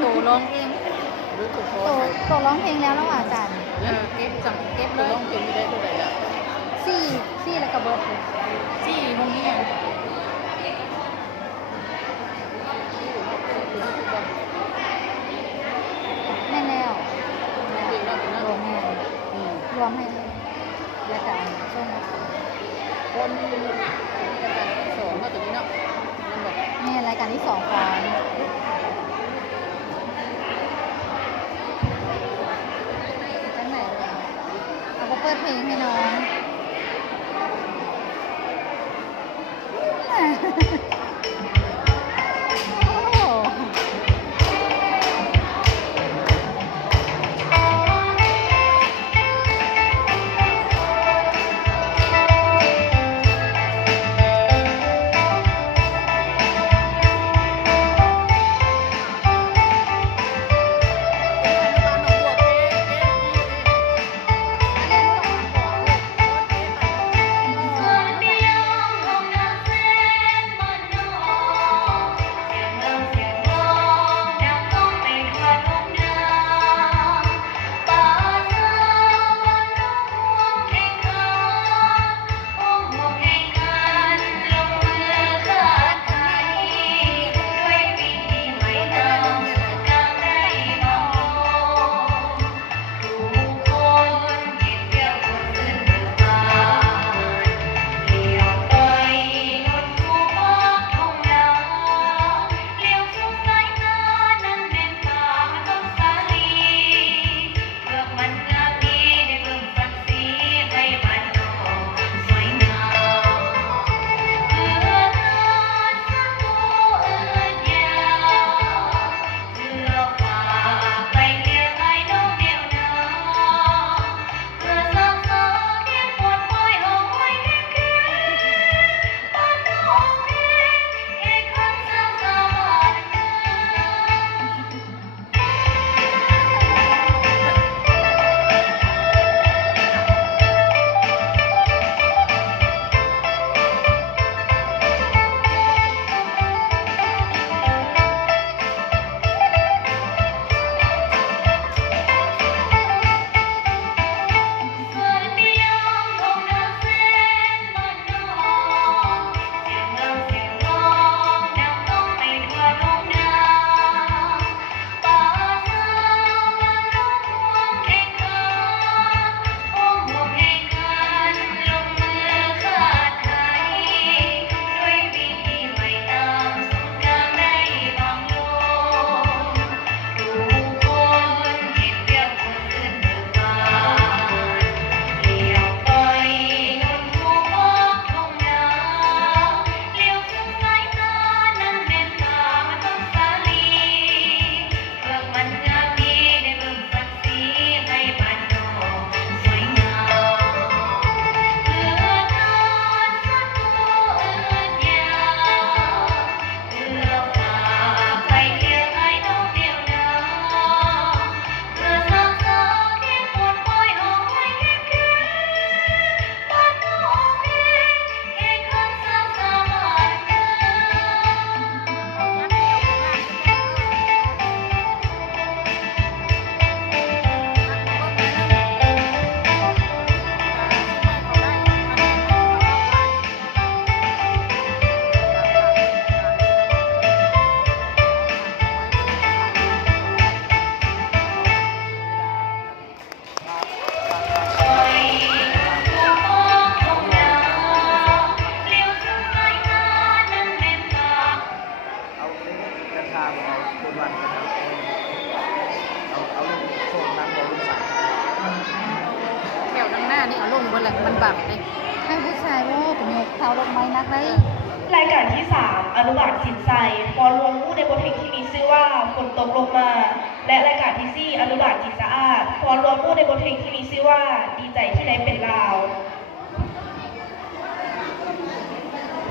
โตร้องเอง หรือถูกโท โต ษ โตร้องเพลงแล้วแล้วอาจารย์ เก็บจังเก็บ เล เลย ย ร้องเพลงไม่ได้เท่าไหร่ละ ซี่แล้วก็เบิร์ดเลย สี่โรงเรียน แม่นแล้ว เพลงเราเป็นนั่น รวมแม่ อืม รวมให้แล้วก็ช่วง คนมีการสอนมาตรงนี้เนาะมันบอก แม่รายการที่2ก่อนจังไหนเลยเอาก็เปิดเพลงให้น้อง โอ้โห เอากระทางเอาคนวันกระทางเอาลงโซนน้ำบอลลูนสาย แถวด้านหน้านี่เอาลงบนแหละมันบังเลย ให้ผู้ชายว่าเป็นยกเท้าลงไม้นักได้ รายการที่ 3 อนุบาลสินใจฟอนรวมผู้ในบทเพลงที่มีชื่อว่าฝนตกลงมา และรายการที่ 4 อนุบาลจิตสะอาดฟอนรวมผู้ในบทเพลงที่มีชื่อว่าดีใจที่ไหนเป็นลาว